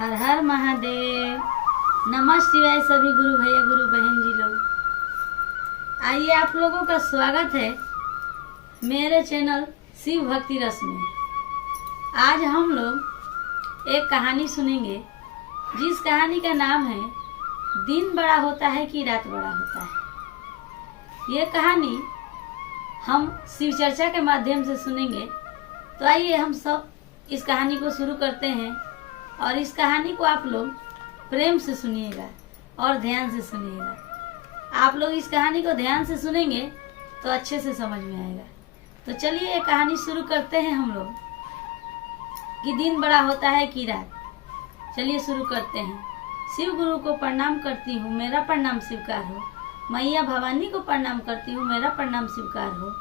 हर हर महादेव। नमः शिवाय सभी गुरु भैया गुरु बहन जी लोग। आइए आप लोगों का स्वागत है मेरे चैनल शिव भक्ति रस में। आज हम लोग एक कहानी सुनेंगे जिस कहानी का नाम है दिन बड़ा होता है कि रात बड़ा होता है। ये कहानी हम शिव चर्चा के माध्यम से सुनेंगे। तो आइए हम सब इस कहानी को शुरू करते हैं और इस कहानी को आप लोग प्रेम से सुनिएगा और ध्यान से सुनिएगा। आप लोग इस कहानी को ध्यान से सुनेंगे तो अच्छे से समझ में आएगा। तो चलिए ये कहानी शुरू करते हैं हम लोग कि दिन बड़ा होता है कि रात। चलिए शुरू करते हैं। शिव गुरु को प्रणाम करती हूँ, मेरा प्रणाम स्वीकार हो। मैया भवानी को प्रणाम करती हूँ, मेरा प्रणाम स्वीकार हो।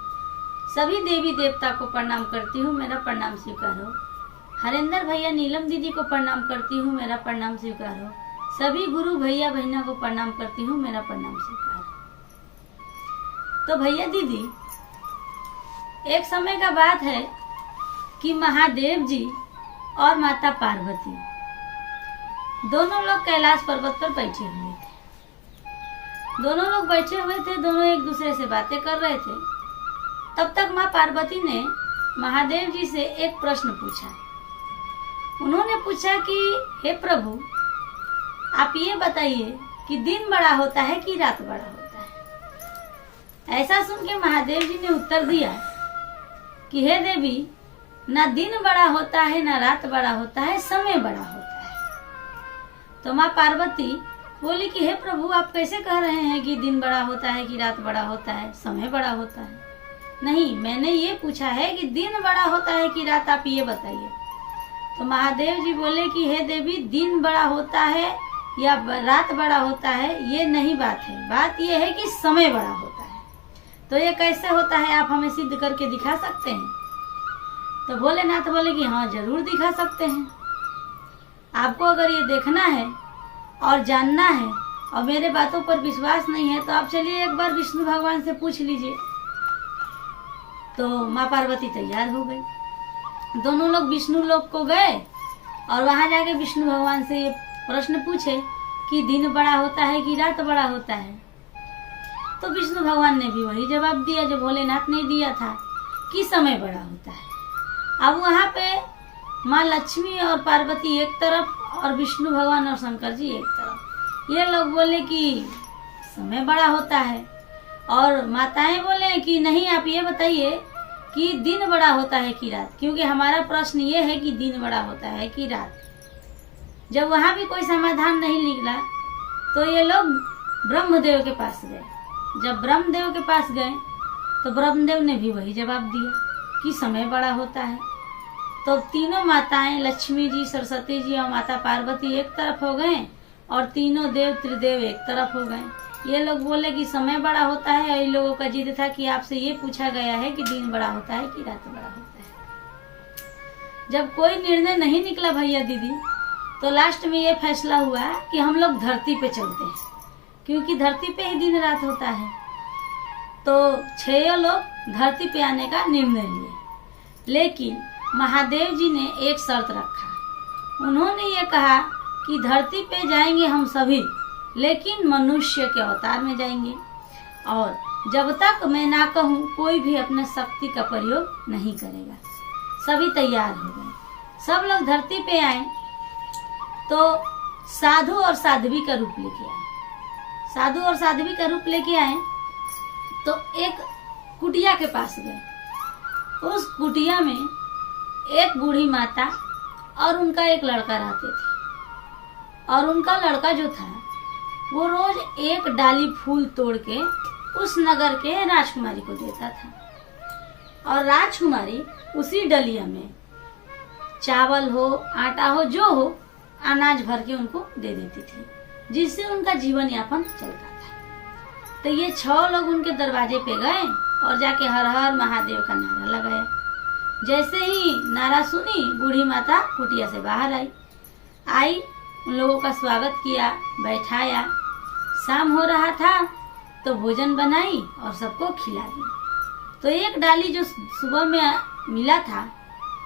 सभी देवी देवता को प्रणाम करती हूँ, मेरा प्रणाम स्वीकार हो। हरेंद्र भैया नीलम दीदी को प्रणाम करती हूँ, मेरा प्रणाम स्वीकार हो। सभी गुरु भैया बहना को प्रणाम करती हूँ, मेरा प्रणाम स्वीकार हो। तो भैया दीदी, एक समय का बात है कि महादेव जी और माता पार्वती दोनों लोग कैलाश पर्वत पर बैठे हुए थे। दोनों लोग बैठे हुए थे, दोनों एक दूसरे से बातें कर रहे थे। तब तक माँ पार्वती ने महादेव जी से एक प्रश्न पूछा। उन्होंने पूछा कि हे प्रभु, आप ये बताइए कि दिन बड़ा होता है कि रात बड़ा होता है। ऐसा सुन के महादेव जी ने उत्तर दिया कि हे देवी, ना दिन बड़ा होता है ना रात बड़ा होता है, समय बड़ा होता है। तो माँ पार्वती बोली कि हे प्रभु, आप कैसे कह रहे हैं कि दिन बड़ा होता है कि रात बड़ा होता है, समय बड़ा होता है? नहीं, मैंने ये पूछा है कि दिन बड़ा होता है कि रात, आप ये बताइए। तो महादेव जी बोले कि हे देवी, दिन बड़ा होता है या रात बड़ा होता है ये नहीं बात है, बात ये है कि समय बड़ा होता है। तो ये कैसे होता है, आप हमें सिद्ध करके दिखा सकते हैं? तो भोलेनाथ बोले कि हाँ, जरूर दिखा सकते हैं। आपको अगर ये देखना है और जानना है और मेरे बातों पर विश्वास नहीं है तो आप चलिए एक बार विष्णु भगवान से पूछ लीजिए। तो माँ पार्वती तैयार हो गई। दोनों लोग विष्णु लोक को गए और वहां जाके विष्णु भगवान से ये प्रश्न पूछे कि दिन बड़ा होता है कि रात बड़ा होता है। तो विष्णु भगवान ने भी वही जवाब दिया जो भोलेनाथ ने दिया था कि समय बड़ा होता है। अब वहां पे माँ लक्ष्मी और पार्वती एक तरफ और विष्णु भगवान और शंकर जी एक तरफ। ये लोग बोले कि समय बड़ा होता है और माताएं बोले कि नहीं, आप ये बताइए कि दिन बड़ा होता है कि रात, क्योंकि हमारा प्रश्न ये है कि दिन बड़ा होता है कि रात। जब वहां भी कोई समाधान नहीं निकला तो ये लोग ब्रह्मदेव के पास गए। जब ब्रह्मदेव के पास गए तो ब्रह्मदेव ने भी वही जवाब दिया कि समय बड़ा होता है। तो तीनों माताएं लक्ष्मी जी, सरस्वती जी और माता पार्वती एक तरफ हो गए और तीनों देव त्रिदेव एक तरफ हो गए। ये लोग बोले कि समय बड़ा होता है और इन लोगों का जिद था कि आपसे ये पूछा गया है कि दिन बड़ा होता है कि रात बड़ा होता है। जब कोई निर्णय नहीं निकला भैया दीदी, तो लास्ट में ये फैसला हुआ कि हम लोग धरती पे चलते हैं, क्योंकि धरती पे ही दिन रात होता है। तो 6 लोग धरती पे आने का निर्णय लिए, लेकिन महादेव जी ने एक शर्त रखा। उन्होंने ये कहा कि धरती पे जाएंगे हम सभी, लेकिन मनुष्य के अवतार में जाएंगे और जब तक मैं ना कहूँ कोई भी अपने शक्ति का प्रयोग नहीं करेगा। सभी तैयार हो गए, सब लोग धरती पे आए। तो साधु और साध्वी का रूप लेके आए। साधु और साध्वी का रूप लेके आए तो एक कुटिया के पास गए। उस कुटिया में एक बूढ़ी माता और उनका एक लड़का रहते थे। और उनका लड़का जो था वो रोज एक डाली फूल तोड़ के उस नगर के राजकुमारी को देता था और राजकुमारी उसी डलिया में चावल हो, आटा हो, जो हो, अनाज भर के उनको दे देती थी, जिससे उनका जीवन यापन चलता था। तो ये 6 लोग उनके दरवाजे पे गए और जाके हर हर महादेव का नारा लगाया। जैसे ही नारा सुनी, बूढ़ी माता कुटिया से बाहर आई, उन लोगों का स्वागत किया, बैठाया। शाम हो रहा था तो भोजन बनाई और सबको खिला दी। तो एक डाली जो सुबह में मिला था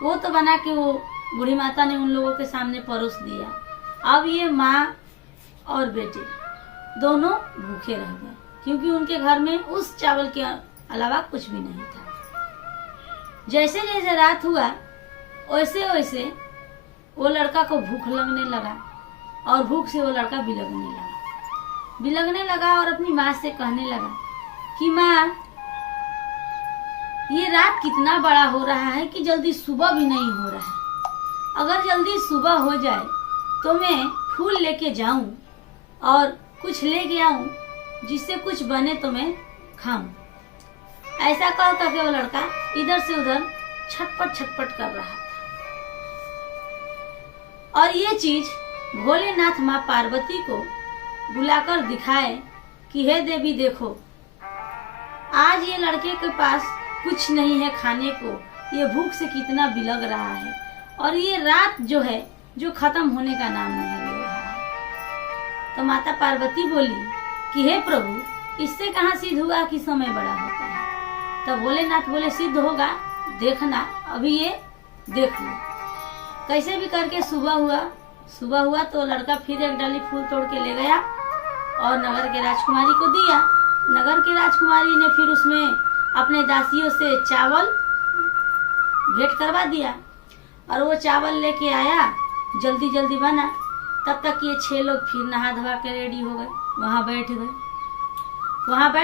वो तो बना के वो बूढ़ी माता ने उन लोगों के सामने परोस दिया अब ये माँ और बेटे दोनों भूखे रह गए, क्योंकि उनके घर में उस चावल के अलावा कुछ भी नहीं था। जैसे जैसे रात हुआ वैसे वैसे वो लड़का को भूख लगने लगा, और भूख से वो लड़का बिलगने लगा और अपनी माँ से कहने लगा कि माँ, ये रात कितना बड़ा हो रहा है कि जल्दी सुबह भी नहीं हो रहा है। अगर जल्दी सुबह हो जाए तो मैं फूल लेके जाऊं और कुछ लेके आऊं, जिससे कुछ बने तो मैं खाऊं। ऐसा कह करके वो लड़का इधर से उधर छटपट कर रहा था। और ये चीज भोलेनाथ माँ पार्वती को बुलाकर दिखाए कि हे देवी देखो, आज ये लड़के के पास कुछ नहीं है खाने को, ये भूख से कितना बिलग रहा है, और ये रात जो है जो खत्म होने का नाम नहीं ले रहा है। तो माता पार्वती बोली कि हे प्रभु, इससे कहाँ सिद्ध हुआ कि समय बड़ा होता है। तब भोलेनाथ बोले सिद्ध होगा, देखना, अभी ये देख लो। कैसे भी करके सुबह हुआ तो लड़का फिर एक डाली फूल तोड़ के ले गया और नगर के राजकुमारी को दिया। नगर के राजकुमारी ने फिर उसमें अपने दासियों से चावल भेंट करवा दिया, और वो चावल लेके आया, जल्दी जल्दी बना। तब तक ये 6 लोग फिर नहा धवा के रेडी हो गए, वहाँ बैठ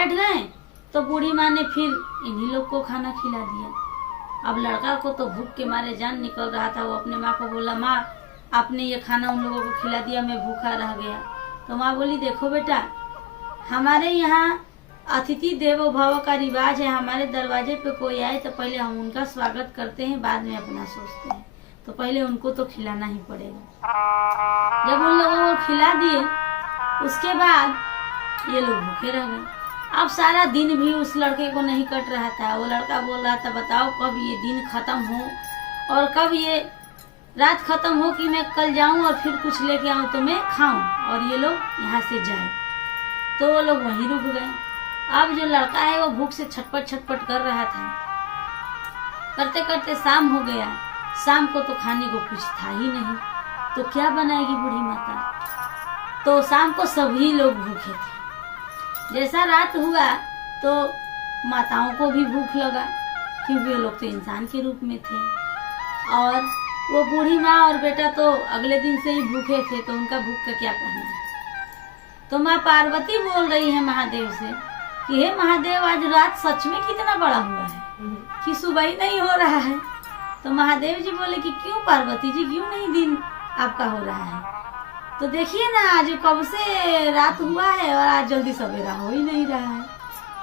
गए तो बूढ़ी माँ ने फिर इन्हीं लोग को खाना खिला दिया। अब लड़का को तो भूख के मारे जान निकल रहा था। वो अपने माँ को बोला, माँ आपने ये खाना उन लोगों को खिला दिया, मैं भूखा रह गया। तो माँ बोली, देखो बेटा, हमारे यहाँ अतिथि देवो भव का रिवाज है। हमारे दरवाजे पे कोई आए तो पहले हम उनका स्वागत करते हैं, बाद में अपना सोचते हैं। तो पहले उनको तो खिलाना ही पड़ेगा। जब उन लोगों को खिला दिए उसके बाद ये लोग भूखे रह गए। अब सारा दिन भी उस लड़के को नहीं कट रहा था। वो लड़का बोल रहा था, बताओ कब ये दिन खत्म हो और कब ये रात खत्म हो कि मैं कल जाऊं और फिर कुछ लेके आऊं तो मैं खाऊं और ये लोग यहाँ से जाए। तो वो लोग वहीं रुक गए। अब जो लड़का है वो भूख से छटपट कर रहा था। करते करते शाम हो गया। शाम को तो खाने को कुछ था ही नहीं, तो क्या बनाएगी बूढ़ी माता। तो शाम को सभी लोग भूखे थे। जैसा रात हुआ तो माताओं को भी भूख लगा, क्योंकि वे लोग तो इंसान के रूप में थे, और वो बूढ़ी माँ और बेटा तो अगले दिन से ही भूखे थे, तो उनका भूख का क्या कहना है। तो माँ पार्वती बोल रही है महादेव से कि हे महादेव, आज रात सच में कितना बड़ा हुआ है कि सुबह ही नहीं हो रहा है। तो महादेव जी बोले कि क्यों पार्वती जी, क्यों नहीं दिन आपका हो रहा है। तो देखिए ना, आज कब से रात हुआ है और आज जल्दी सवेरा हो ही नहीं रहा है।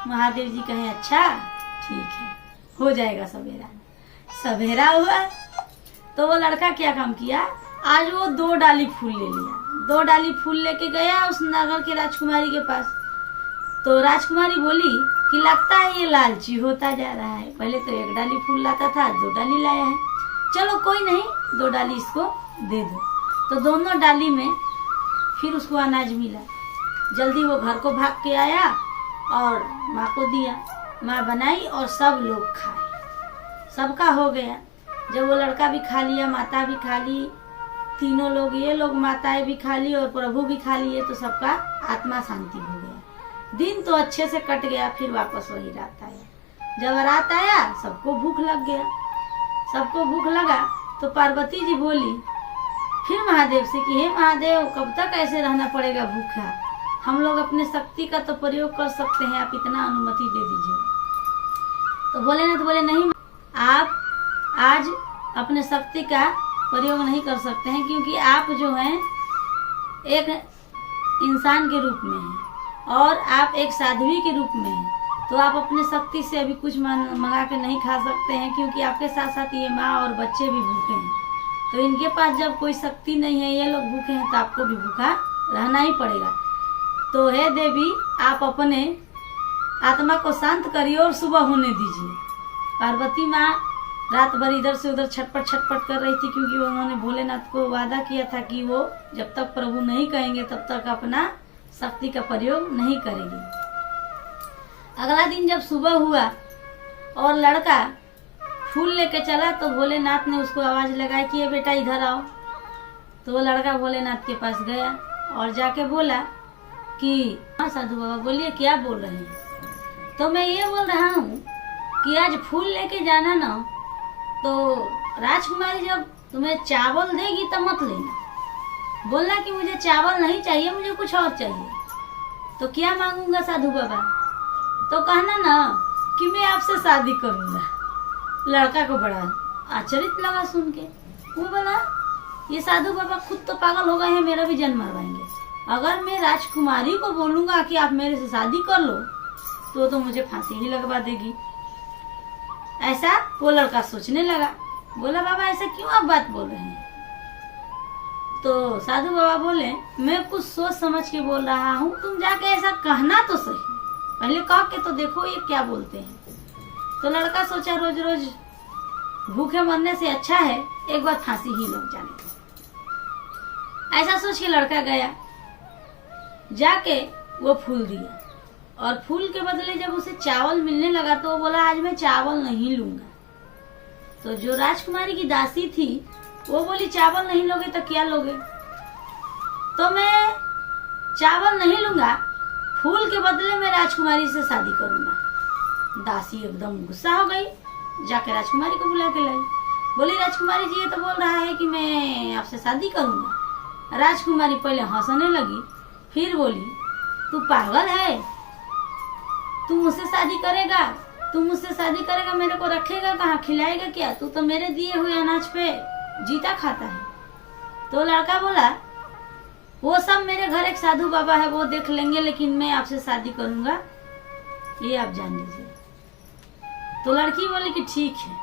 महादेव जी कहे अच्छा ठीक है, हो जाएगा सवेरा। सवेरा हुआ तो वो लड़का क्या काम किया, आज वो 2 डाली फूल ले लिया। 2 डाली फूल लेके गया उस नगर के राजकुमारी के पास। तो राजकुमारी बोली कि लगता है ये लालची होता जा रहा है, पहले तो 1 डाली फूल लाता था, 2 डाली लाया है, चलो कोई नहीं 2 डाली इसको दे दो। तो दोनों डाली में फिर उसको अनाज मिला। जल्दी वो घर को भाग के आया और माँ को दिया। माँ बनाई और सब लोग खाए, सबका हो गया। जब वो लड़का भी खा लिया, माता भी खा ली, तीनों लोग, ये लोग माताएं भी खा ली और प्रभु भी खा लिए, तो सबका आत्मा शांति हो गया। दिन तो अच्छे से कट गया। फिर वापस वही रात आया। जब रात आया सबको भूख लग गया। सबको भूख लगा तो पार्वती जी बोली फिर महादेव से कि हे महादेव, कब तक ऐसे रहना पड़ेगा भूखा। हम लोग अपने शक्ति का तो प्रयोग कर सकते हैं, आप इतना अनुमति दे दीजिए। तो भोलेनाथ बोले नहीं, आप आज अपने शक्ति का प्रयोग नहीं कर सकते हैं, क्योंकि आप जो हैं एक इंसान के रूप में हैं और आप एक साध्वी के रूप में हैं। तो आप अपने शक्ति से अभी कुछ मंगा के नहीं खा सकते हैं, क्योंकि आपके साथ साथ ये माँ और बच्चे भी भूखे हैं। तो इनके पास जब कोई शक्ति नहीं है, ये लोग भूखे हैं, तो आपको भी भूखा रहना ही पड़ेगा। तो हे देवी, आप अपने आत्मा को शांत करिए और सुबह होने दीजिए। पार्वती माँ रात भर इधर से उधर छटपट कर रही थी, क्योंकि उन्होंने भोलेनाथ को वादा किया था कि वो जब तक प्रभु नहीं कहेंगे तब तक अपना शक्ति का प्रयोग नहीं करेगी। अगला दिन जब सुबह हुआ और लड़का फूल लेके चला, तो भोलेनाथ ने उसको आवाज लगाई कि ये बेटा इधर आओ। तो वो लड़का भोलेनाथ के पास गया और जाके बोला कि हाँ साधु बाबा बोलिए, क्या बोल रहे हैं? तो मैं ये बोल रहा हूँ कि आज फूल लेके जाना ना, तो राजकुमारी जब तुम्हें चावल देगी तो मत लेना। बोलना कि मुझे चावल नहीं चाहिए, मुझे कुछ और चाहिए। तो क्या मांगूंगा साधु बाबा? तो कहना ना कि मैं आपसे शादी करूंगा। लड़का को बड़ा आश्चर्य लगा सुन के। वो बोला ये साधु बाबा खुद तो पागल हो गए हैं, मेरा भी जन्म मरवाएंगे। अगर मैं राजकुमारी को बोलूंगा कि आप मेरे से शादी कर लो तो मुझे फांसी ही लगवा देगी। ऐसा वो लड़का सोचने लगा। बोला बाबा ऐसा क्यों आप बात बोल रहे हैं? तो साधु बाबा बोले मैं कुछ सोच समझ के बोल रहा हूँ, तुम जाके ऐसा कहना तो सही, पहले कह के तो देखो ये क्या बोलते हैं। तो लड़का सोचा रोज रोज भूखे मरने से अच्छा है एक बार फांसी ही लग जाने दो। ऐसा सोच के लड़का गया, जाके वो फूल दिया और फूल के बदले जब उसे चावल मिलने लगा तो वो बोला आज मैं चावल नहीं लूंगा। तो जो राजकुमारी की दासी थी वो बोली चावल नहीं लोगे तो क्या लोगे? तो मैं चावल नहीं लूंगा, फूल के बदले में राजकुमारी से शादी करूंगा। दासी एकदम गुस्सा हो गई, जाके राजकुमारी को बुला के लाई। बोली राजकुमारी जी ये तो बोल रहा है कि मैं आपसे शादी करूंगा। राजकुमारी पहले हंसने लगी, फिर बोली तू पागल है, तू मुझसे शादी करेगा? तू मुझसे शादी करेगा, मेरे को रखेगा कहाँ, खिलाएगा क्या? तू तो मेरे दिए हुए अनाज पे जीता खाता है। तो लड़का बोला वो सब मेरे घर एक साधु बाबा है, वो देख लेंगे, लेकिन मैं आपसे शादी करूंगा, ये आप जान लीजिए। तो लड़की बोली कि ठीक है,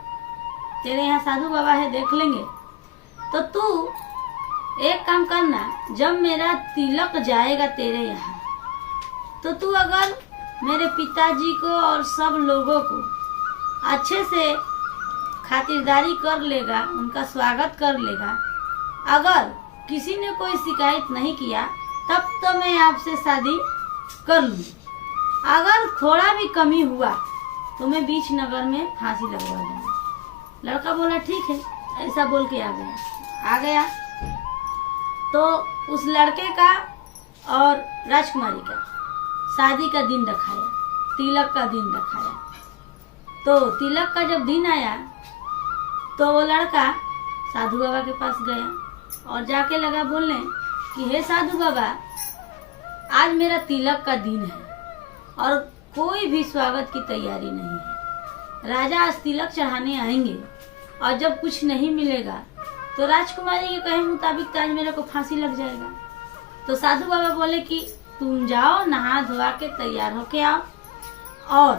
तेरे यहाँ साधु बाबा है, देख लेंगे। तो तू एक काम करना, जब मेरा तिलक जाएगा तेरे यहाँ, तो तू अगर मेरे पिताजी को और सब लोगों को अच्छे से खातिरदारी कर लेगा, उनका स्वागत कर लेगा, अगर किसी ने कोई शिकायत नहीं किया तब तो मैं आपसे शादी कर लूँ। अगर थोड़ा भी कमी हुआ तो मैं बीच नगर में फांसी लगवा दूंगा। लड़का बोला ठीक है, ऐसा बोल के आ गया। तो उस लड़के का और राजकुमारी का शादी का दिन रखाया, तिलक का दिन रखाया। तो तिलक का जब दिन आया तो वो लड़का साधु बाबा के पास गया और जाके लगा बोलने कि हे साधु बाबा, आज मेरा तिलक का दिन है और कोई भी स्वागत की तैयारी नहीं है। राजा आज तिलक चढ़ाने आएंगे और जब कुछ नहीं मिलेगा तो राजकुमारी के कहे मुताबिक तो आज मेरे को फांसी लग जाएगा। तो साधु बाबा बोले कि तुम जाओ, नहा धोआ के तैयार होके आओ और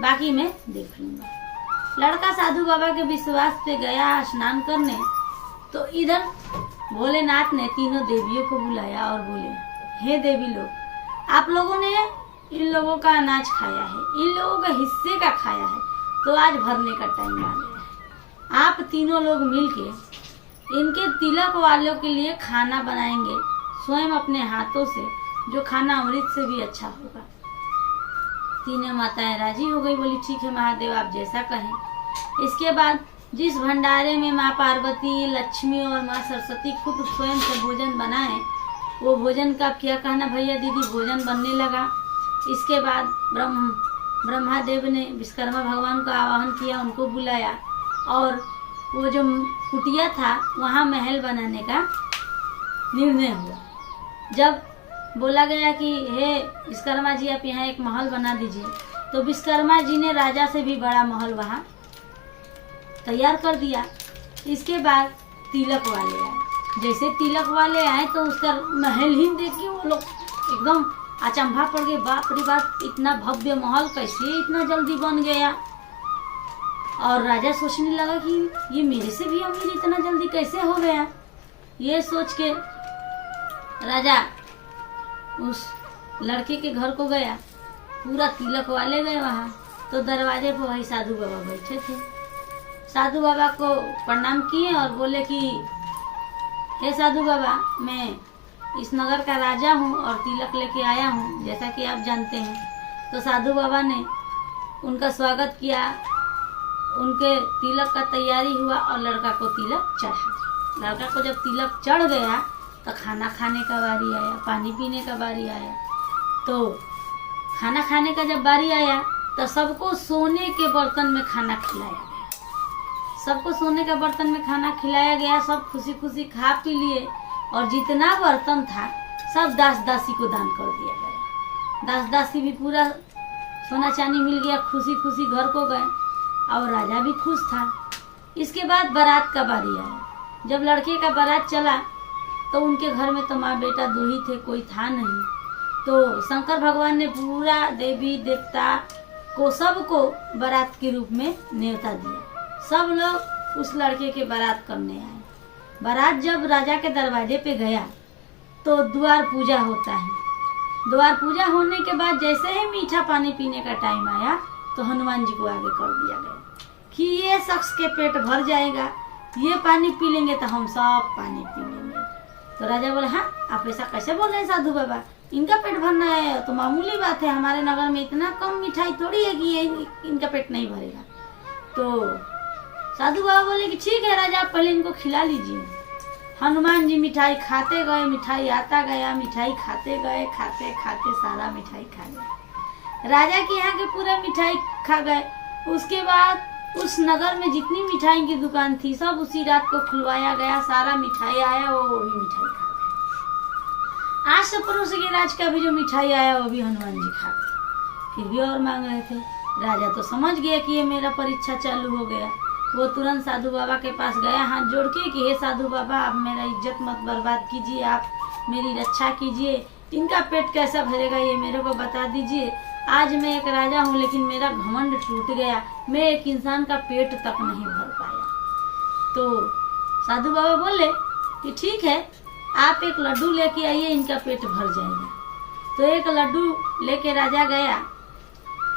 बाकी मैं देख लूंगा। लड़का साधु बाबा के विश्वास पे गया स्नान करने। तो इधर भोलेनाथ ने तीनों देवियों को बुलाया और बोले हे देवी लोग, आप लोगों ने इन लोगों का अनाज खाया है, इन लोगों के हिस्से का खाया है, तो आज भरने का टाइम आ गया है। आप तीनों लोग मिलके इनके तिलक वालों के लिए खाना बनाएंगे स्वयं अपने हाथों से, जो खाना अमृत से भी अच्छा होगा। तीनों माताएं राजी हो गई, बोली ठीक है महादेव, आप जैसा कहें। इसके बाद जिस भंडारे में माँ पार्वती, लक्ष्मी और माँ सरस्वती खुद स्वयं से भोजन बनाए, वो भोजन का क्या कहना भैया दीदी, भोजन बनने लगा। इसके बाद ब्रह्मा देव ने विश्वकर्मा भगवान का आवाहन किया, उनको बुलाया और वो जो कुटिया था वहाँ महल बनाने का निर्णय हुआ। जब बोला गया कि हे विश्वकर्मा जी आप यहाँ एक महल बना दीजिए, तो विश्वकर्मा जी ने राजा से भी बड़ा महल वहाँ तैयार कर दिया। इसके बाद तिलक वाले आए। जैसे तिलक वाले आए तो उसका महल ही देख के वो लोग एकदम अचंभा पड़ गए, बाप रे बाप, इतना भव्य महल कैसे इतना जल्दी बन गया। और राजा सोचने लगा कि ये मेरे से भी अमीर इतना जल्दी कैसे हो गया। ये सोच के राजा उस लड़के के घर को गया, पूरा तिलक वाले गए वहाँ। तो दरवाजे पर वही साधु बाबा बैठे थे। साधु बाबा को प्रणाम किए और बोले कि हे साधु बाबा, मैं इस नगर का राजा हूँ और तिलक लेके आया हूँ, जैसा कि आप जानते हैं। तो साधु बाबा ने उनका स्वागत किया, उनके तिलक का तैयारी हुआ और लड़का को तिलक चढ़ा। लड़का को जब तिलक चढ़ गया तो खाना खाने का बारी आया, पानी पीने का बारी आया। तो खाना खाने का जब बारी आया तो सबको सोने के बर्तन में खाना खिलाया गया। सबको सोने के बर्तन में खाना खिलाया गया। सब खुशी खुशी खा पी लिए और जितना बर्तन था सब दास दासी को दान कर दिया गया। दास दासी भी पूरा सोना चांदी मिल गया, खुशी खुशी घर को गए और राजा भी खुश था। इसके बाद बारात का बारी आया। जब लड़के का बारात चला तो उनके घर में तो माँ बेटा दो ही थे, कोई था नहीं। तो शंकर भगवान ने पूरा देवी देवता को सबको बारात के रूप में न्योता दिया। सब लोग उस लड़के के बारात करने आए। बारात जब राजा के दरवाजे पे गया तो द्वार पूजा होता है। द्वार पूजा होने के बाद जैसे ही मीठा पानी पीने का टाइम आया तो हनुमान जी को आगे कर दिया गया कि ये शख्स के पेट भर जाएगा, ये पानी पी लेंगे तो हम सब पानी पी लेंगे। तो राजा बोले, हाँ आप ऐसा कैसे बोल रहे हैं साधु बाबा, इनका पेट भरना है तो मामूली बात है, हमारे नगर में इतना कम मिठाई थोड़ी है कि ये इनका पेट नहीं भरेगा। तो साधु बाबा बोले कि ठीक है राजा, आप पहले इनको खिला लीजिए। हनुमान जी मिठाई खाते गए, मिठाई आता गया, मिठाई खाते गए, खाते खाते सारा मिठाई खा गए। राजा के यहाँ के पूरा मिठाई खा गए। उसके बाद उस नगर में जितनी मिठाई की दुकान थी सब उसी रात को खुलवाया गया। सारा मिठाई आया, वो भी मिठाई खा गए। आज से पड़ोस के राज का भी जो मिठाई आया वो भी हनुमान जी खा गए। फिर भी और मांग रहे थे। राजा तो समझ गया कि ये मेरा परीक्षा चालू हो गया। वो तुरंत साधु बाबा के पास गया हाथ जोड़ के कि हे साधु बाबा, आप मेरा इज्जत मत बर्बाद कीजिए, आप मेरी रक्षा कीजिए, इनका पेट कैसा भरेगा ये मेरे को बता दीजिए। आज मैं एक राजा हूँ लेकिन मेरा घमंड टूट गया, मैं एक इंसान का पेट तक नहीं भर पाया। तो साधु बाबा बोले कि ठीक है, आप एक लड्डू लेके आइए, इनका पेट भर जाएगा। तो एक लड्डू लेके राजा गया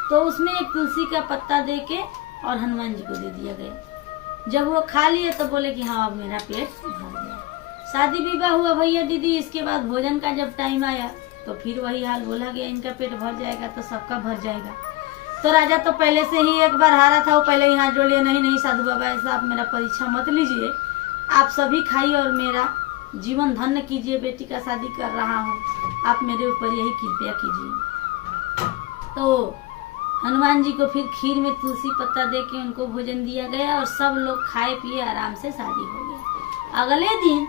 तो उसमें एक तुलसी का पत्ता दे के और हनुमान जी को दे दिया गया। जब वो खा लिए तो बोले कि हाँ अब मेरा पेट भर गया। शादी विवाह हुआ भैया दीदी। इसके बाद भोजन का जब टाइम आया तो फिर वही हाल बोला गया, इनका पेट भर जाएगा तो सबका भर जाएगा। तो राजा तो पहले से ही एक बार हारा था, वो पहले ही हाथ जोड़ लिया, नहीं नहीं साधु बाबा ऐसा आप मेरा परीक्षा मत लीजिए, आप सभी खाइए और मेरा जीवन धन्य कीजिए, बेटी का शादी कर रहा हूँ, आप मेरे ऊपर यही कृपया कीजिए। तो हनुमान जी को फिर खीर में तुलसी पत्ता दे के उनको भोजन दिया गया और सब लोग खाए पिए आराम से शादी हो गई। अगले दिन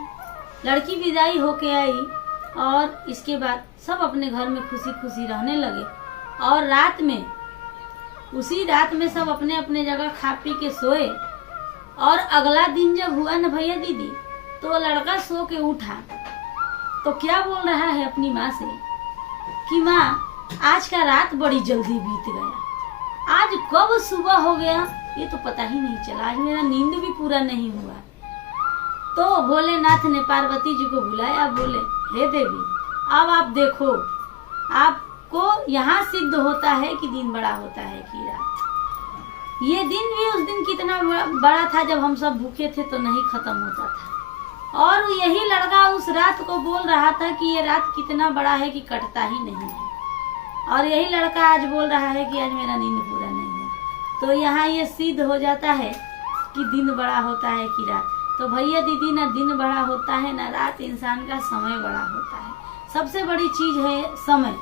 लड़की विदाई होके आई और इसके बाद सब अपने घर में खुशी खुशी रहने लगे। और रात में उसी रात में सब अपने अपने जगह खा पी के सोए। और अगला दिन जब हुआ न भैया दीदी, तो लड़का सो के उठा तो क्या बोल रहा है अपनी माँ से कि माँ आज का रात बड़ी जल्दी बीत गया, आज कब सुबह हो गया ये तो पता ही नहीं चला, आज मेरा नींद भी पूरा नहीं हुआ। तो भोलेनाथ ने पार्वती जी को बुलाया, बोले हे देवी अब आप देखो, आपको यहाँ सिद्ध होता है कि दिन बड़ा होता है कि रात। ये दिन भी उस दिन कितना बड़ा था जब हम सब भूखे थे तो नहीं खत्म होता था। और यही लड़का उस रात को बोल रहा था कि ये रात कितना बड़ा है कि कटता ही नहीं है। और यही लड़का आज बोल रहा है कि आज मेरा नींद पूरा नहीं है। तो यहाँ ये सिद्ध हो जाता है कि दिन बड़ा होता है कि रात। तो भैया दीदी, ना दिन बड़ा होता है ना रात, इंसान का समय बड़ा होता है। सबसे बड़ी चीज है समय।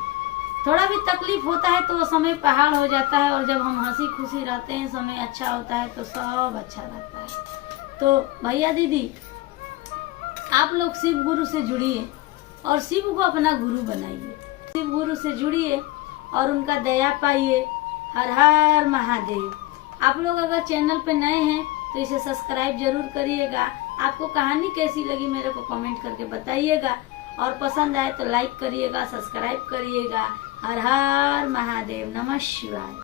थोड़ा भी तकलीफ होता है तो वो समय पहाड़ हो जाता है, और जब हम हंसी खुशी रहते हैं, समय अच्छा होता है तो सब अच्छा रहता है। तो भैया दीदी, आप लोग शिव गुरु से जुड़िए और शिव को अपना गुरु बनाइए। शिव गुरु से जुड़िए और उनका दया पाइए। हर हर महादेव। आप लोग अगर चैनल पे नए हैं तो इसे सब्सक्राइब जरूर करिएगा। आपको कहानी कैसी लगी मेरे को कमेंट करके बताइएगा, और पसंद आए तो लाइक करिएगा, सब्सक्राइब करिएगा। हर हर महादेव। नमः शिवाय।